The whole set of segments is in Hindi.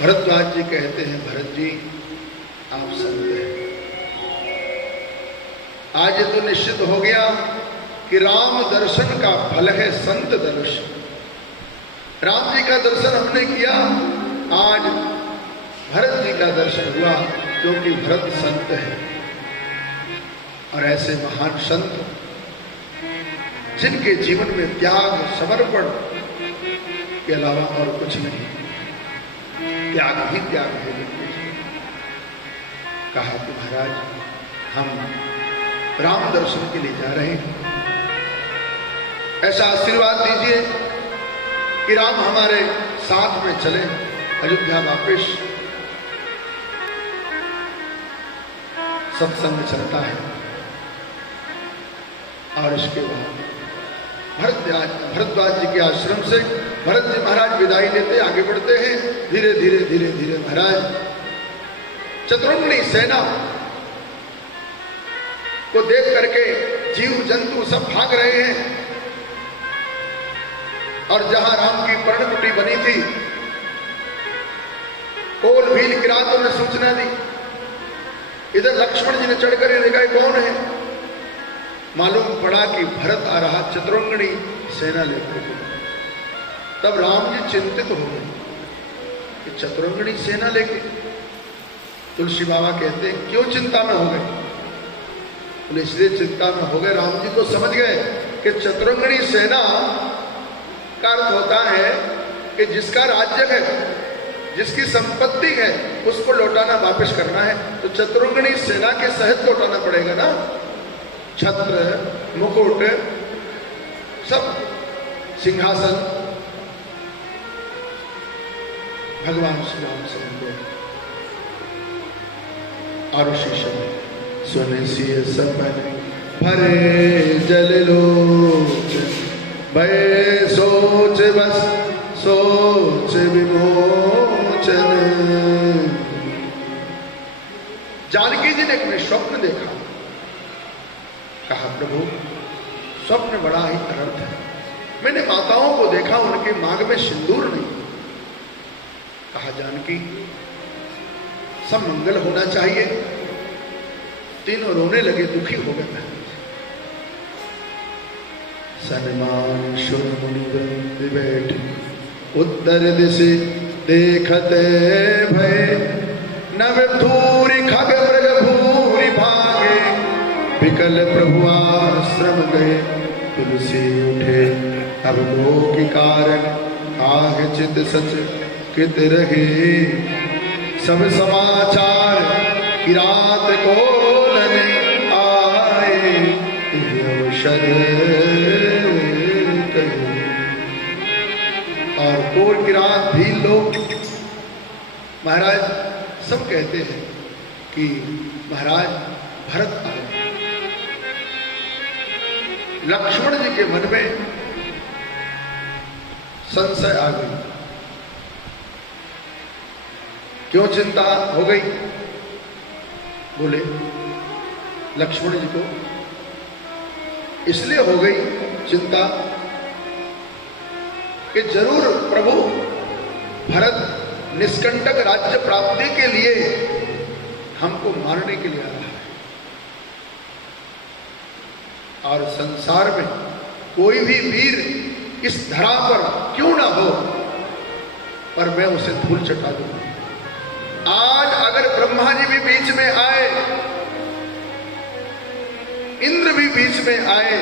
भरद्वाज जी कहते हैं, भरत जी आप संत हैं। आज ये तो निश्चित हो गया कि राम दर्शन का फल है संत दर्शन। राम जी का दर्शन हमने किया, आज भरत जी का दर्शन हुआ, क्योंकि भरत संत है। और ऐसे महान संत जिनके जीवन में त्याग समर्पण के अलावा और कुछ नहीं, त्याग ही त्याग है जिनके जीवन। कहा कि महाराज हम राम दर्शन के लिए जा रहे हैं, ऐसा आशीर्वाद दीजिए कि राम हमारे साथ में चले अयोध्या वापिस। सत्संग चलता है और इसके बाद भरद्वाज जी के आश्रम से भरत जी महाराज विदाई लेते आगे बढ़ते हैं। धीरे धीरे धीरे धीरे महाराज चतुरंगिणी सेना को देख करके जीव जंतु सब भाग रहे हैं। और जहां राम की पर्णकुटी बनी थी, कोल भील किरातों ने सूचना दी। इधर लक्ष्मण जी ने चढ़कर ये देखा कौन है, मालूम पड़ा कि भरत आ रहा चतुरंगिणी सेना लेकर। तब राम जी चिंतित हो गए कि चतुरंगिणी सेना लेके। तुलसी बाबा कहते हैं क्यों चिंता में हो गए? बोले इसलिए चिंता में हो गए, राम जी तो समझ गए कि चतुरंगिणी सेना का अर्थ होता है कि जिसका राज्य है, जिसकी संपत्ति है, उसको लौटाना वापस करना है। तो चतुरंगिणी सेना के सहित लौटाना पड़ेगा ना, छत्र मुकुट सब, सिंहासन। भगवान श्री राम समझ और शीशम सुने सिय सपन भरे जल लोचन, भय सोच बस सोच विमोचन। जानकी जी ने एक स्वप्न देखा। कहा प्रभु स्वप्न बड़ा ही अनर्थ है। मैंने माताओं को देखा, उनके मांग में सिंदूर नहीं। कहा जानकी सब मंगल होना चाहिए। तीनों रोने लगे, दुखी हो गए। सन्मान शुर मुनि बैठ उत्तर दिशि देखते भय, नव धूरी खग मृग भूरी भागे, विकल प्रभु आश्रम गए। तुलसी उठे अब लोक कारण, आह चित सच कित रहे। सब समाचार की रात को लने आए, अवसर कहे। और कोर की रात भी लोग महाराज सब कहते हैं कि महाराज भरत आए। लक्ष्मण जी के मन में संशय आ गई। क्यों चिंता हो गई? बोले लक्ष्मण जी को इसलिए हो गई चिंता कि जरूर प्रभु भरत निष्कंटक राज्य प्राप्ति के लिए हमको मारने के लिए आ रहा है। और संसार में कोई भी वीर इस धरा पर क्यों ना हो, पर मैं उसे धूल चटा दूंगा। आज अगर ब्रह्मा जी भी बीच में आए, इंद्र भी बीच में आए,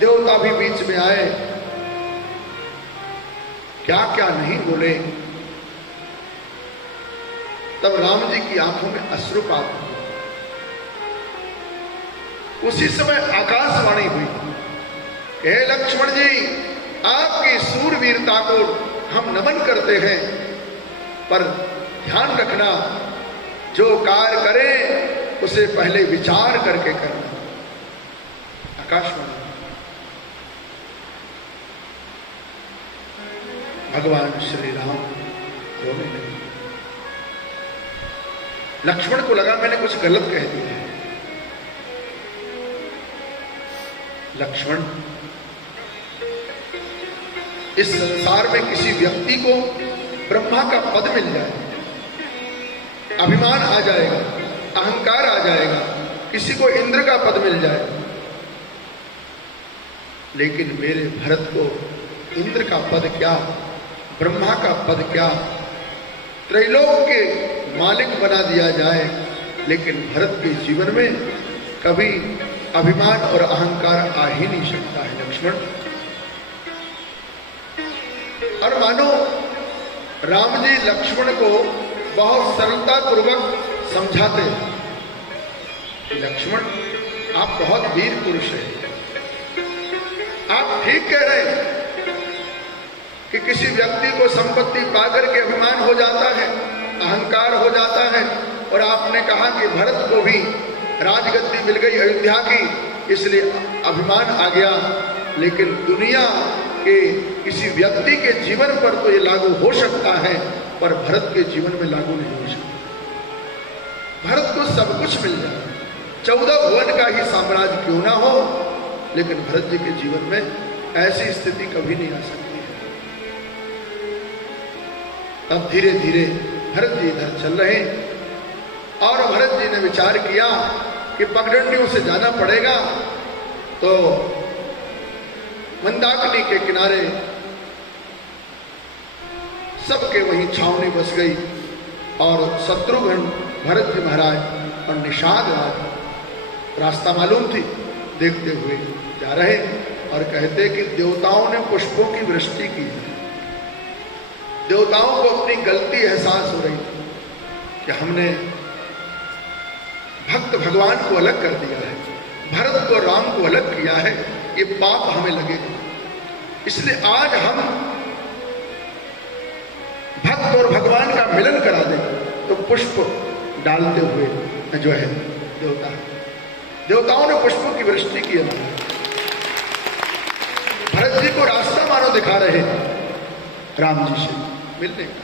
देवता भी बीच में आए, क्या क्या नहीं बोले, तब राम जी की आंखों में अश्रुपात हुआ। उसी समय आकाशवाणी हुई, हे लक्ष्मण जी, आपकी सूरवीरता को हम नमन करते हैं, पर ध्यान रखना जो कार्य करें उसे पहले विचार करके करना। आकाशवाणी। भगवान श्री राम रोने लगे। लक्ष्मण को लगा मैंने कुछ गलत कह दिया है। लक्ष्मण, इस संसार में किसी व्यक्ति को ब्रह्मा का पद मिल जाए, अभिमान आ जाएगा, अहंकार आ जाएगा, किसी को इंद्र का पद मिल जाए। लेकिन मेरे भरत को इंद्र का पद क्या, ब्रह्मा का पद क्या, त्रैलोक के मालिक बना दिया जाए, लेकिन भरत के जीवन में कभी अभिमान और अहंकार आ ही नहीं सकता है लक्ष्मण। और मानो राम जी लक्ष्मण को बहुत सरलता पूर्वक समझाते हैं कि लक्ष्मण आप बहुत वीर पुरुष हैं, आप ठीक कह रहे हैं कि किसी व्यक्ति को संपत्ति पाकर के अभिमान हो जाता है, अहंकार हो जाता है। और आपने कहा कि भरत को भी राजगद्दी मिल गई अयोध्या की, इसलिए अभिमान आ गया। लेकिन दुनिया के किसी व्यक्ति के जीवन पर तो ये लागू हो सकता है, पर भरत के जीवन में लागू नहीं हो सकता। भरत को सब कुछ मिल जाए, 14 भुवन का ही साम्राज्य क्यों ना हो, लेकिन भरत जी के जीवन में ऐसी स्थिति कभी नहीं आ सकती है। तब धीरे धीरे भरत जी इधर चल रहे हैं और भरत जी ने विचार किया कि पगडंडियों से जाना पड़ेगा। तो मंदाकिनी के किनारे सबके वहीं छावनी बस गई और शत्रुघ्न भरत जी महाराज और निषाद राज रास्ता मालूम थी, देखते हुए जा रहे और कहते कि देवताओं ने पुष्पों की वृष्टि की। देवताओं को अपनी गलती एहसास हो रही थी कि हमने भक्त भगवान को अलग कर दिया है, भरत को राम को अलग किया है, ये पाप हमें लगेगा। इसलिए आज हम भक्त और भगवान का मिलन करा दें। तो पुष्प डालते हुए जो है देवताओं ने पुष्पों की वृष्टि की है। भरत जी को रास्ता मानो दिखा रहे राम जी से मिलने का।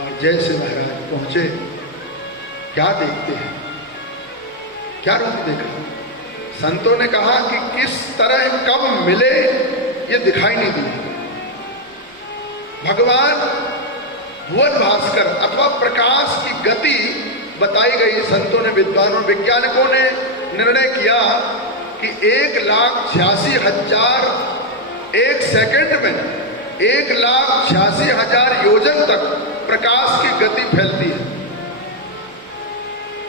और जैसे महाराज पहुंचे, क्या देखते हैं, क्या रूप देखा। संतों ने कहा कि किस तरह कब मिले ये दिखाई नहीं दिया। भगवान भुवन भास्कर अथवा प्रकाश की गति बताई गई। संतों ने, विद्वानों, वैज्ञानिकों ने निर्णय किया कि 1,86,000 एक सेकंड में 1,86,000 योजन तक प्रकाश की गति फैलती है।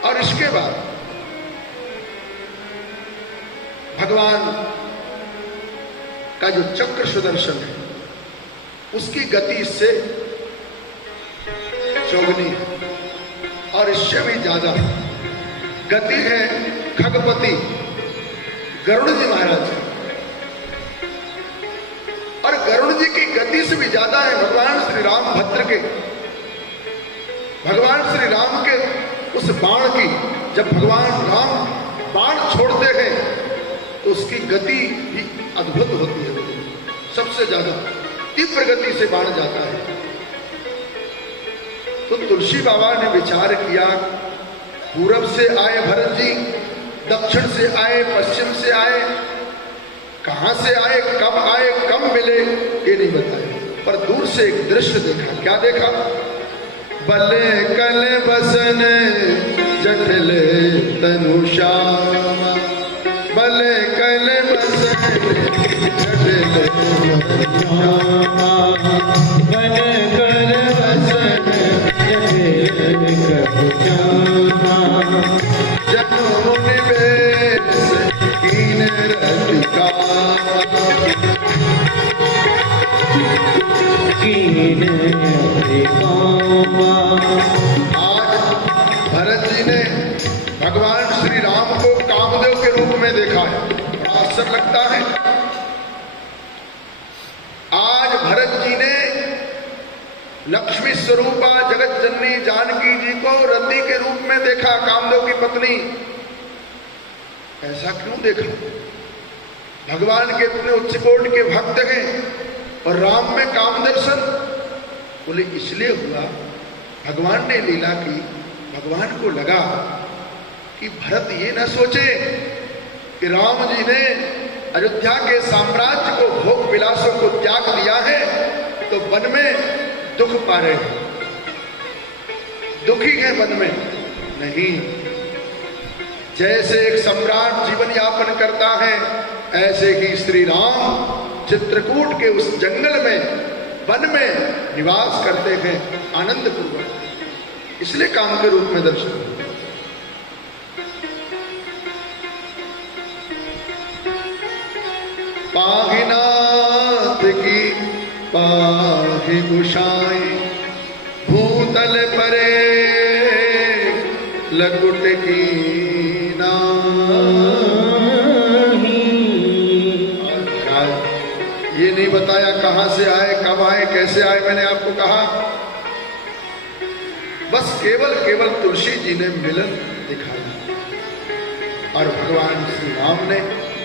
और इसके बाद भगवान का जो चक्र सुदर्शन है उसकी गति इससे चौगुनी है और इससे भी ज्यादा गति है खगपति गरुड़ जी महाराज। और गरुड़ जी की गति से भी ज्यादा है भगवान श्री राम भद्र के, भगवान श्री राम के उस बाण की। जब भगवान राम बाण छोड़ते हैं तो उसकी गति भी अद्भुत होती है, सबसे ज्यादा तीव्र गति से बाण जाता है। तो तुलसी बाबा ने विचार किया, पूरब से आए भरत जी, दक्षिण से आए, पश्चिम से आए, कहां से आए, कब मिले, ये नहीं बताया। पर दूर से एक दृश्य देखा। क्या देखा? बले कल बसन जठले तनु श्यामा, बले कल बसन जठले तनु श्यामा, बले कल बसन जठले तनु श्यामा, जनो निवेश कीन रतिका, कीन रतिका। आज भरत जी ने भगवान श्री राम को कामदेव के रूप में देखा है। बड़ा आश्चर्य लगता है। आज भरत जी ने लक्ष्मी स्वरूपा जगत जननी जानकी जी को रति के रूप में देखा, कामदेव की पत्नी। ऐसा क्यों देखा? भगवान के इतने उच्च कोटि के भक्त हैं और राम में काम दर्शन। बोले इसलिए हुआ, भगवान ने लीला की। भगवान को लगा कि भरत ये न सोचे कि राम जी ने अयोध्या के साम्राज्य को, भोग विलासों को त्याग दिया है तो वन में दुख पा रहे हैं। दुखी हैं वन में? नहीं। जैसे एक सम्राट जीवन यापन करता है, ऐसे ही श्री राम चित्रकूट के उस जंगल में, वन में निवास करते हैं आनंद पूर्वक, इसलिए काम के रूप में दर्शन। पाहिनाथ की पाहि गुसाई, भूतल परे लकुट की ये नहीं बताया कहां से आए, कब आए, कैसे आए। मैंने आपको कहा बस केवल तुलसी जी ने मिलन दिखाया और भगवान श्री राम ने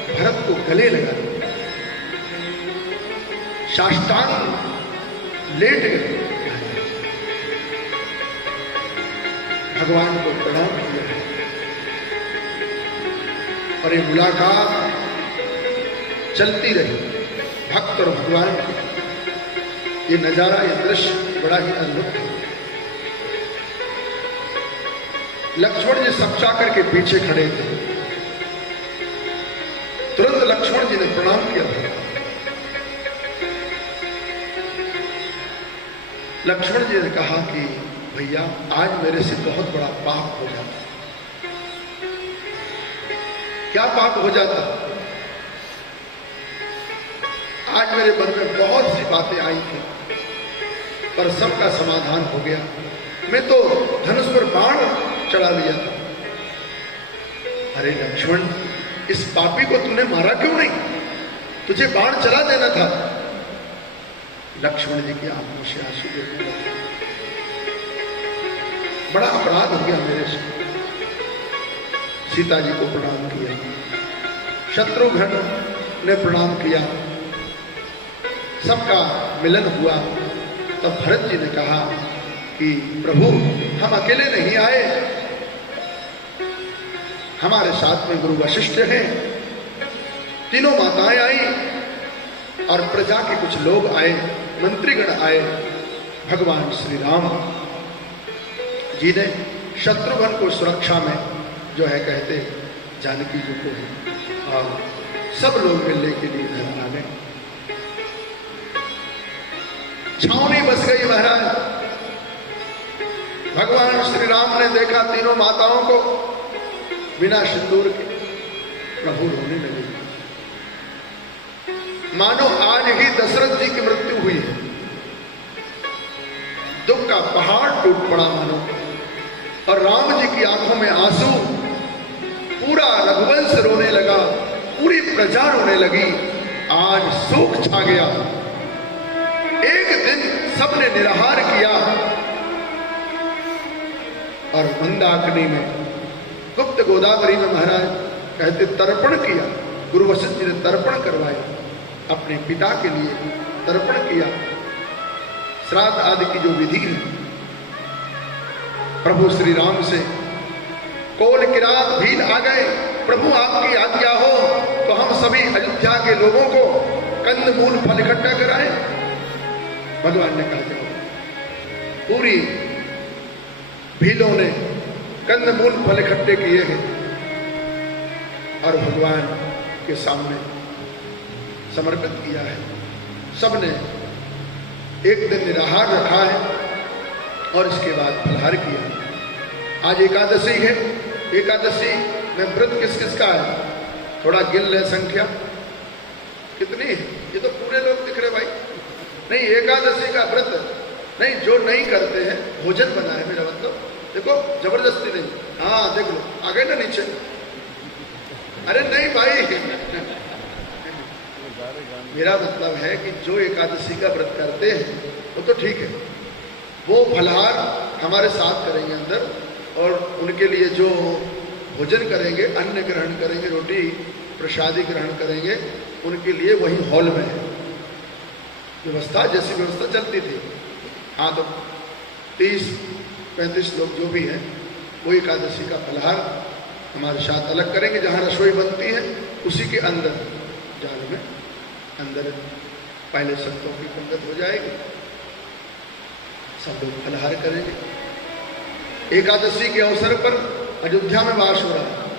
भरत को गले लगा दिया, साष्टांग लेट गए, भगवान को प्रणाम किया और ये मुलाकात चलती रही। भक्त और भगवान की ये नजारा, ये दृश्य बड़ा ही अद्भुत है। लक्ष्मण जी सब चाकर के पीछे खड़े थे। तुरंत लक्ष्मण जी ने प्रणाम किया था। लक्ष्मण जी ने कहा कि भैया आज मेरे से बहुत बड़ा पाप हो जाता। क्या पाप हो जाता? आज मेरे मन में बहुत सी बातें आई थी, पर सबका समाधान हो गया। मैं तो धनुष पर बाण चढ़ा लिया था। अरे लक्ष्मण, इस पापी को तुमने मारा क्यों नहीं? तुझे बाण चला देना था। लक्ष्मण जी की आंखों से आंसू गिरने लगे। बड़ा अपराध हो गया मेरे से। सीता जी को प्रणाम किया, शत्रुघ्न ने प्रणाम किया, सबका मिलन हुआ। तब भरत जी ने कहा कि प्रभु हम अकेले नहीं आए, हमारे साथ में गुरु वशिष्ठ हैं, तीनों माताएं आई और प्रजा के कुछ लोग आए, मंत्रीगण आए। भगवान श्री राम जी ने शत्रुघ्न को सुरक्षा में जो है कहते जानकी जी को है, और सब लोग मिलने के लिए घर आ गए। छावनी बस गई महाराज। भगवान श्री राम ने देखा तीनों माताओं को बिना सिंदूर के, प्रभु रोने लगे, मानो आज ही दशरथ जी की मृत्यु हुई है। दुख का पहाड़ टूट पड़ा मानो, और राम जी की आंखों में आंसू, पूरा रघुवंश रोने लगा, पूरी प्रजा रोने लगी। आज शोक छा गया। एक दिन सबने निराहार किया और मंदाकिनी में, गुप्त गोदावरी में महाराज कहते तर्पण किया। गुरु वशिष्ठ जी ने तर्पण करवाया, अपने पिता के लिए तर्पण किया। श्राद्ध आदि की जो विधि है, प्रभु श्री राम से कोल किरात भील आ गए। प्रभु आपकी आज्ञा हो तो हम सभी अयोध्या के लोगों को कंदमूल फल इकट्ठा कराएं। भगवान ने कहा जाओ। पूरी भीलों ने कंदमूल फल इकट्ठे किए हैं और भगवान के सामने समर्पित किया है। सबने एक दिन निराहार रखा है और इसके बाद फलहार किया। आज एकादशी है। एकादशी में व्रत किस किस का है? थोड़ा गिन ले संख्या कितनी है। ये तो पूरे लोग दिख रहे भाई। नहीं, एकादशी का व्रत नहीं, जो नहीं करते हैं भोजन बना है, मेरा मतलब देखो, जबरदस्ती नहीं। हाँ देख लो, आ गए ना नीचे। अरे नहीं भाई, मेरा मतलब है कि जो एकादशी का व्रत करते हैं वो तो ठीक है, वो फलहार हमारे साथ करेंगे अंदर, और उनके लिए जो भोजन करेंगे, अन्न ग्रहण करेंगे, रोटी प्रसादी ग्रहण करेंगे, उनके लिए वही हॉल में है व्यवस्था, जैसी व्यवस्था चलती थी। हाँ, तो 30-35 लोग जो भी हैं वो एकादशी का फलहार हमारे साथ अलग करेंगे। जहाँ रसोई बनती है उसी के अंदर जाल में अंदर पहले संतों की पंगत हो जाएगी, सब लोग फलहार करेंगे। एकादशी के अवसर पर अयोध्या में वास हो रहा है।